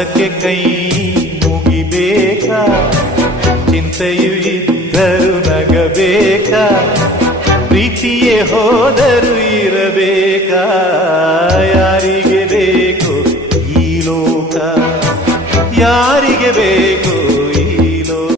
ಮೋಸಕ್ಕೆ ಕೈ ಮುಗಿಬೇಕಾ, ಚಿಂತೆಯು ಇದ್ದರು ನಗಬೇಕಾ, ಪ್ರೀತಿಯೇ ಹೋದರು ಇರಬೇಕಾ, ಯಾರಿಗೆ ಬೇಕು